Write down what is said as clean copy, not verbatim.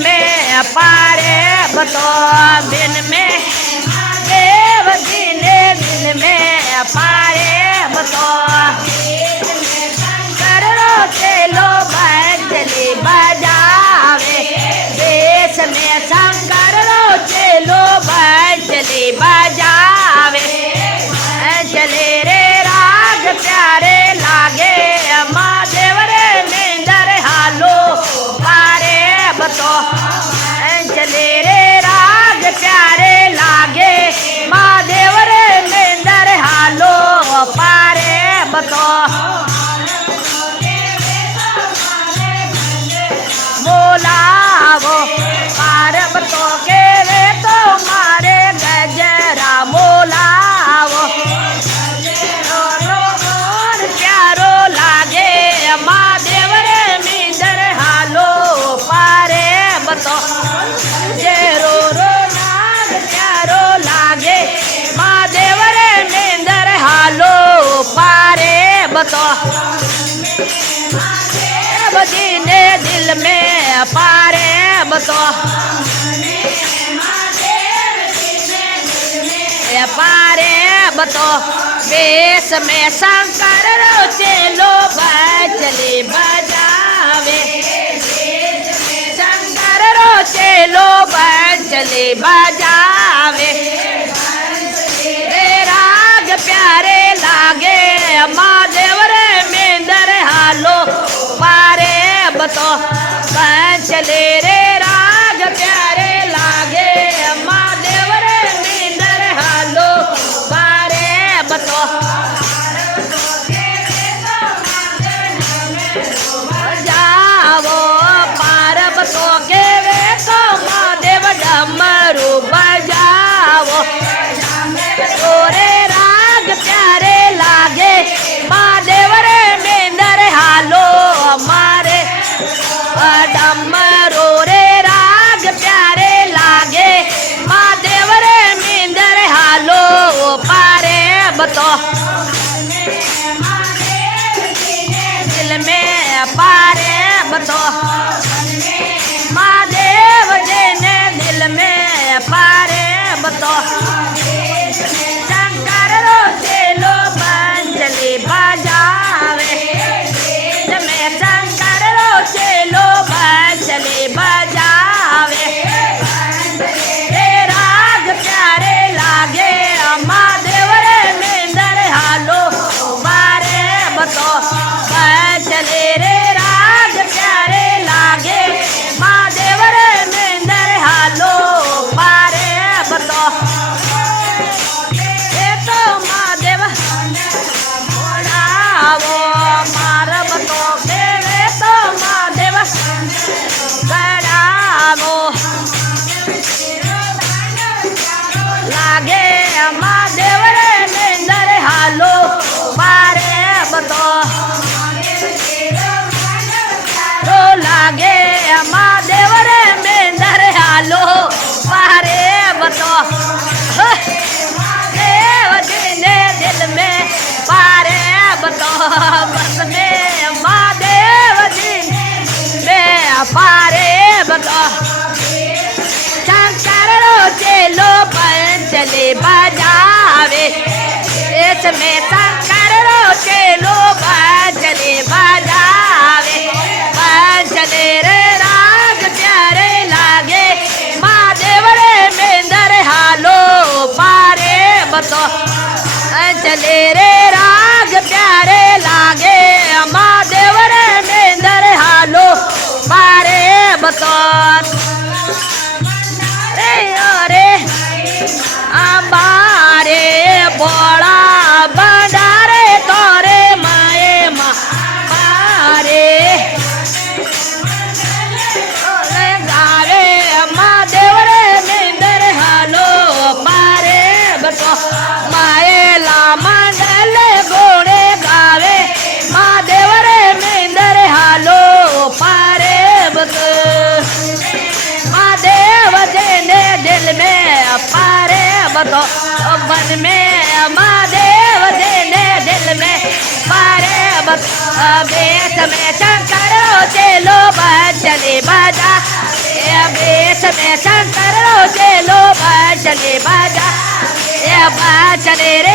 में पारे बतो बिन में देव दिने दिल में पारे बतो करो चलो बजली बजावे देश में शंकर चलो बजली बजावे चले रे राग प्यारे लागे महादेव रे निंदर हालो पारे बतो चले रे राग प्यारे लागे महादेव रे निंदर हालो पारे बतो मोलावो पार बतो के वे तो मारे गजरा मोलावो प्यारो लागे महादेव रे निंदर हालो पारे बतो जे रो नाग प्यारो लागे महादेव रे निंदर हालो पारे बतो बदीने दिल में पारे बतो पारे बतो बेस में शंकर चलो बजली बजावे शंकर चलो बजली बजावे राग प्यारे लागे महादेव रे मेंदर हालो पारे बतो चले रे राग प्यारे लागे महादेव रे मेंदर हालो पारे बतो जाओ पार बतो के वे तो महादेव डमरू बजाओ तोरे राग प्यारे लागे महादेव रे मेंदर हालो मारे डमरू रे राग प्यारे लागे महादेव रे मेंदर हालो पारे बतो दिल में पारे बतो महादेव जने दिल में पारे बतो शंकर रो चलो बंजली बजावे में शंकर रो चलो बंजली बजावे राग प्यारे लागे महादेव रे मेंदर हालो पारे बतो चले रे राग प्यारे लागे महादेव रे मेंदर हालो पारे बतो तो महादेव वो मार बतो के वे तो महादेव गड़ावो लागे महादेव रे मेंदर हालो पारे बतो तो लागे महादेव रे मेंदर हालो पारे बतो देव दिने दिल में पारे बतो बस में महादेव दिन में पारे बतो शंकर चलो पंचली बजावे इसमें शंकर चलो पंचली बजावे पंचले रे राग प्यारे लागे महादेव रे मेंदर हालो पारे बतो चले रे राग प्यारे लागे महादेव रे मेंदर हालो पारे बतो रे अरे बारे बोला बंडारे तोरे माए मारे गावे महादेव रे मेंदर हालो पारे बतो माए ला मंडल गोड़े गावे महादेव रे मेंदर हालो पारे बतो महादेव जने दिल में पारे बतो मन में महादेव जने दिल में पारे बतो बेस में शंकर चलो बजली बजा શંકર રો ચેલો બાંસરી બજા એ બાંસરી રે